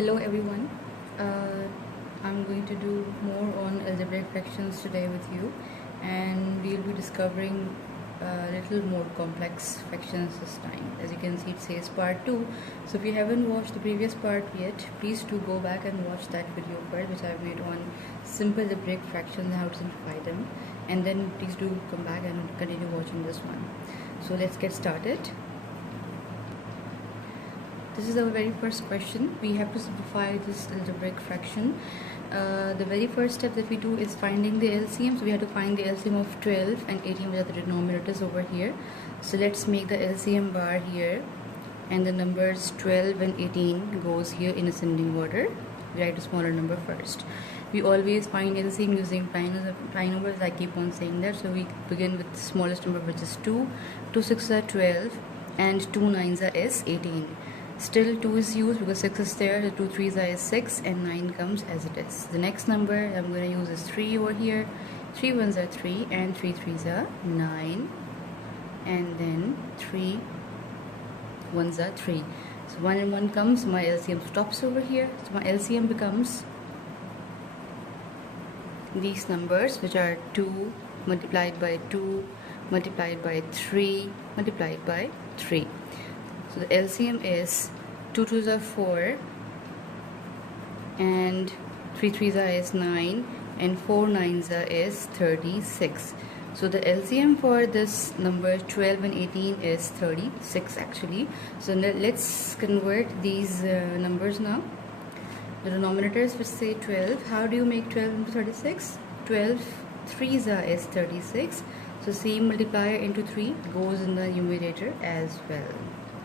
Hello everyone. I'm going to do more on algebraic fractions today with you, and we'll be discovering a little more complex fractions this time. As you can see, it says part 2. So if you haven't watched the previous part yet, please do go back and watch that video first, which I've made on simple algebraic fractions and how to simplify them, and then please do come back and continue watching this one. So let's get started. This is our very first question. We have to simplify this algebraic fraction. The very first step that we do is finding the LCM. So we have to find the LCM of 12 and 18, which are the denominators over here. So let's make the LCM bar here, and the numbers 12 and 18 goes here in ascending order. We write a smaller number first. We always find LCM using prime numbers. I keep on saying that. So we begin with the smallest number, which is 2. 2 6s are 12, and 2 9s are 18. Still 2 is used because 6 is there, the 2 3s are 6, and 9 comes as it is. The next number I'm going to use is 3 over here. 3 1s are 3, and 3 3s are 9, and then 3 1s are 3. So 1 and 1 comes, my LCM stops over here. So my LCM becomes these numbers, which are 2 multiplied by 2 multiplied by 3 multiplied by 3. So the LCM is 2 2s are 4, and 3 3s are 9, and 4 9s are 36. So the LCM for this number 12 and 18 is 36 actually. So let's convert these numbers now. The denominators which say 12, how do you make 12 into 36? 12 3s are 36. So same multiplier into 3 goes in the numerator as well.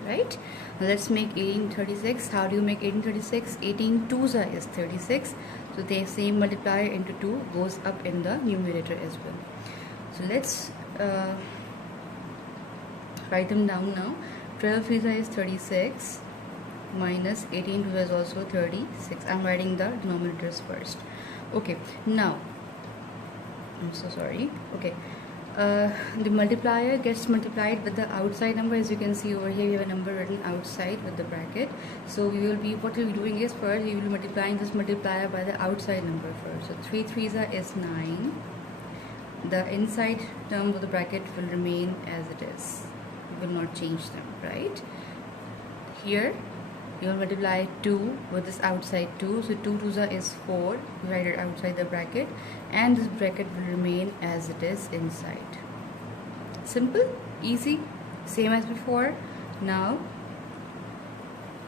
Right? Now let's make 18 36. How do you make 18 36? 18 2s are 36. So the same multiplier into 2 goes up in the numerator as well. So let's write them down now. 12 3s is 36 minus 18 2s is also 36. I'm writing the denominators first. Okay, now I'm so sorry. Okay. The multiplier gets multiplied with the outside number. As you can see over here, we have a number written outside with the bracket. So what we'll be doing is first we will be multiplying this multiplier by the outside number first. So 3 3s are 9. The inside term of the bracket will remain as it is. We will not change them, right? Here you will multiply 2 with this outside 2. So 2 2s is 4. We write it outside the bracket, and this bracket will remain as it is inside. Simple, easy, same as before. Now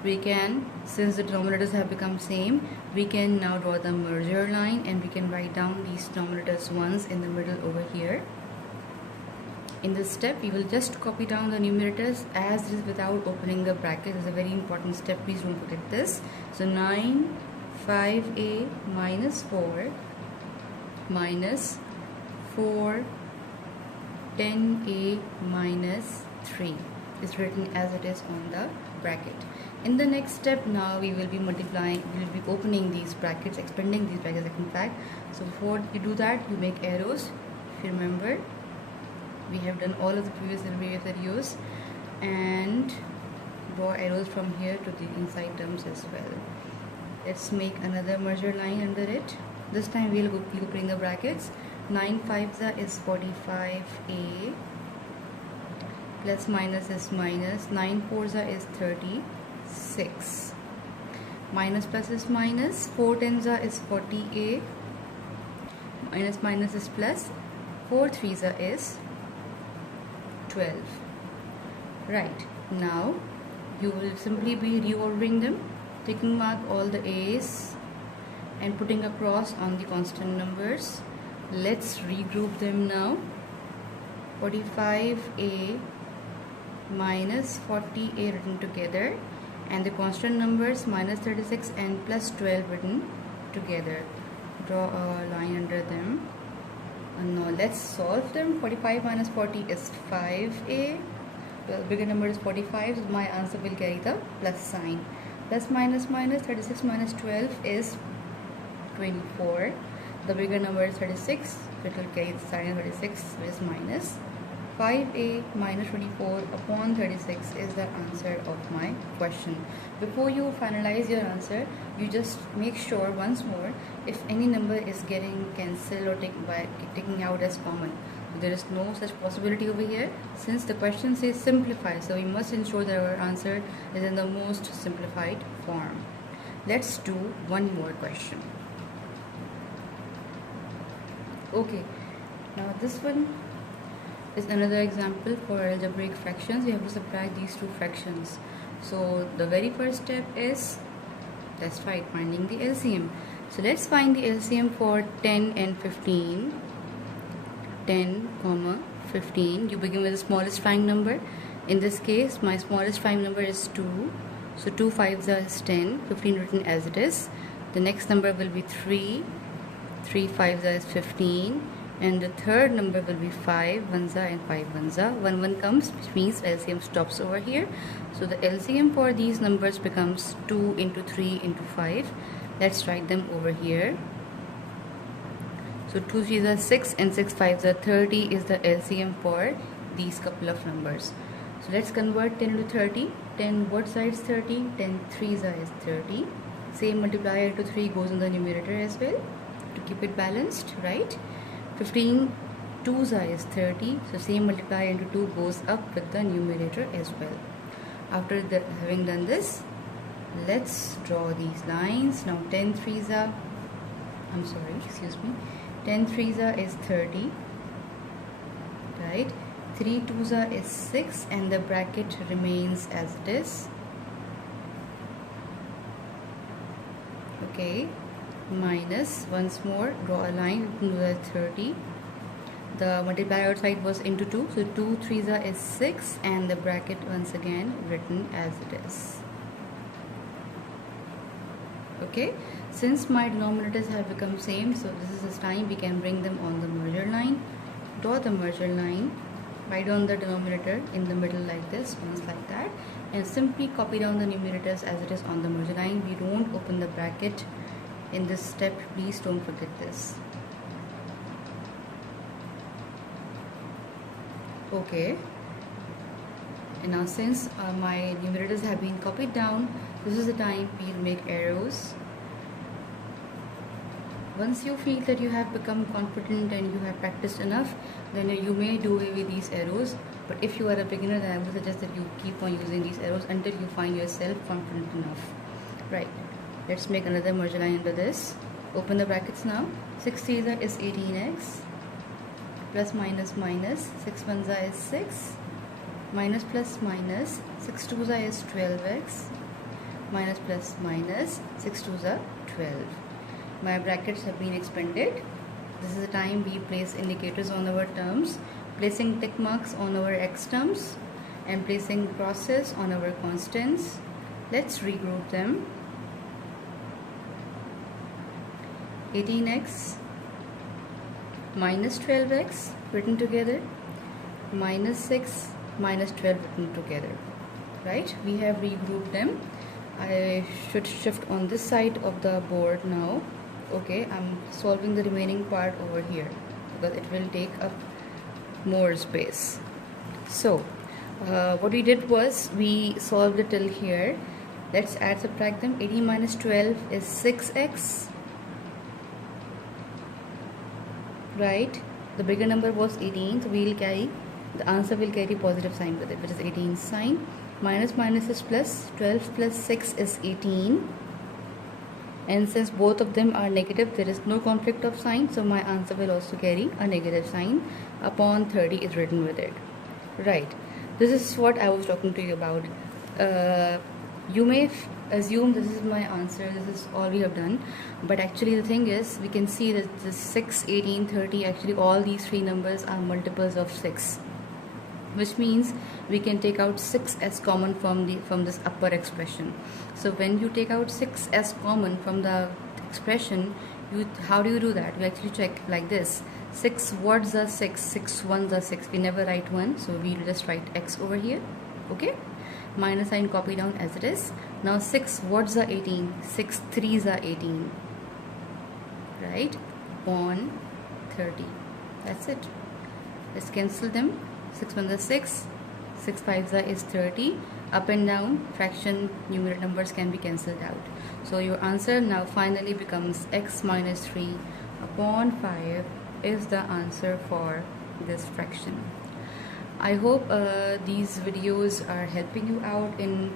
we can, since the denominators have become same, we can now draw the merger line, and we can write down these denominators ones in the middle over here. In this step, we will just copy down the numerators as it is without opening the bracket. This is a very important step. Please don't forget this. So 9 5a minus 4 minus 4 10a minus 3 is written as it is on the bracket. In the next step, now we will be multiplying, we will be opening these brackets, expanding these brackets in fact. So before you do that, you make arrows. If you remember, we have done all of the previous videos, and draw arrows from here to the inside terms as well. Let's make another merger line under it. This time we'll be opening the brackets. 9 5s is 45a, plus minus is minus. 9 4s is 36. Minus plus is minus. 4 10s is 40a. Minus minus is plus. 4 3s is 12. Right, now you will simply be reordering them, taking mark all the A's and putting a cross on the constant numbers. Let's regroup them now. 45a minus 40a written together, and the constant numbers minus 36 and plus 12 written together. Draw a line under them. And now let's solve them. 45 minus 40 is 5a. Well, bigger number is 45, so my answer will carry the plus sign. Plus minus minus, 36 minus 12 is 24. The bigger number is 36, so it will carry the sign of 36, which is minus 5a minus 24 upon 36 is the answer of my question. Before you finalize your answer, you just make sure once more if any number is getting cancelled or taking out as common. So there is no such possibility over here since the question says simplify. So we must ensure that our answer is in the most simplified form. Let's do one more question. Okay, now this one is another example for algebraic fractions. We have to subtract these two fractions. So the very first step is, that's right, finding the LCM. So let's find the LCM for 10 and 15. 10, 15. You begin with the smallest prime number. In this case, my smallest prime number is 2. So 2 5s is 10, 15 written as it is. The next number will be 3. 3 5s is 15. And the third number will be 5 1s and 5 1s. 1 1 comes, which means LCM stops over here. So the LCM for these numbers becomes 2 into 3 into 5. Let's write them over here. So 2 3s are 6 and 6 5s are 30 is the LCM for these couple of numbers. So let's convert 10 into 30. 10 both sides 30. 10 3s is 30. Same multiplier into 3 goes in the numerator as well to keep it balanced, right? 15 2s is 30, so same multiplier into 2 goes up with the numerator as well. After having done this, let's draw these lines. Now 10 3s are, 10 3s is 30, right? 3 2s is 6 and the bracket remains as it is. Okay, minus, once more draw a line to the 30. The multiplier outside was into 2, so 2 3s is 6 and the bracket once again written as it is. Okay, since my denominators have become same, so this is this time we can bring them on the merger line. Draw the merger line, write down the denominator in the middle like this, once like that, and simply copy down the numerators as it is on the merger line. We don't open the bracket in this step, please don't forget this. Okay, and now since my numerators have been copied down, this is the time we'll make arrows. Once you feel that you have become confident and you have practiced enough, then you may do away with these arrows. But if you are a beginner, then I would suggest that you keep on using these arrows until you find yourself confident enough. Right. Let's make another merge line into this. Open the brackets now. 6 3s is 18x. Plus minus minus. 6 1s is 6. Minus plus minus. 6 2s is 12x. Minus plus minus. 6 2s are 12. My brackets have been expanded. This is the time we place indicators on our terms, placing tick marks on our x terms, and placing crosses on our constants. Let's regroup them. 18x minus 12x written together, minus 6 minus 12 written together. Right? We have regrouped them. I should shift on this side of the board now. Okay, I'm solving the remaining part over here because it will take up more space. So what we did was we solved it till here. Let's add, subtract them. 18 minus 12 is 6x. Right, the bigger number was 18, so we'll carry, the answer will carry positive sign with it, which is 18 sign. Minus minus is plus. 12 plus 6 is 18, and since both of them are negative, there is no conflict of sign, so my answer will also carry a negative sign. Upon 30 is written with it. Right, this is what I was talking to you about. You may assume this is my answer, this is all we have done, but actually the thing is, we can see that the 6 18 30, actually all these three numbers are multiples of 6, which means we can take out 6 as common from this upper expression. So when you take out 6 as common from the expression, how do you do that? You actually check like this. 6 words are 6, 6 1s are 6. We never write 1, so we'll just write x over here. Okay, minus sign copy down as it is. Now 6 words are 18, 6 3s are 18, right, on 30. That's it. Let's cancel them. 6 1 is 6, 6 5 is 30. Up and down fraction numerator numbers can be cancelled out. So your answer now finally becomes x minus 3 upon 5 is the answer for this fraction. I hope these videos are helping you out in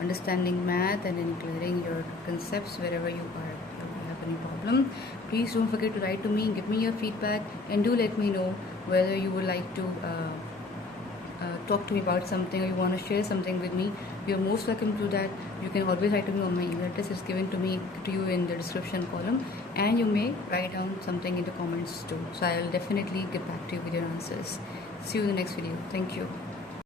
understanding math and in clearing your concepts wherever you are. If you have any problem, please don't forget to write to me, give me your feedback, and do let me know whether you would like to talk to me about something or you want to share something with me. You're most welcome to do that. You can always write to me on my email address. It's given to you in the description column, and you may write down something in the comments too. So I'll definitely get back to you with your answers. See you in the next video. Thank you.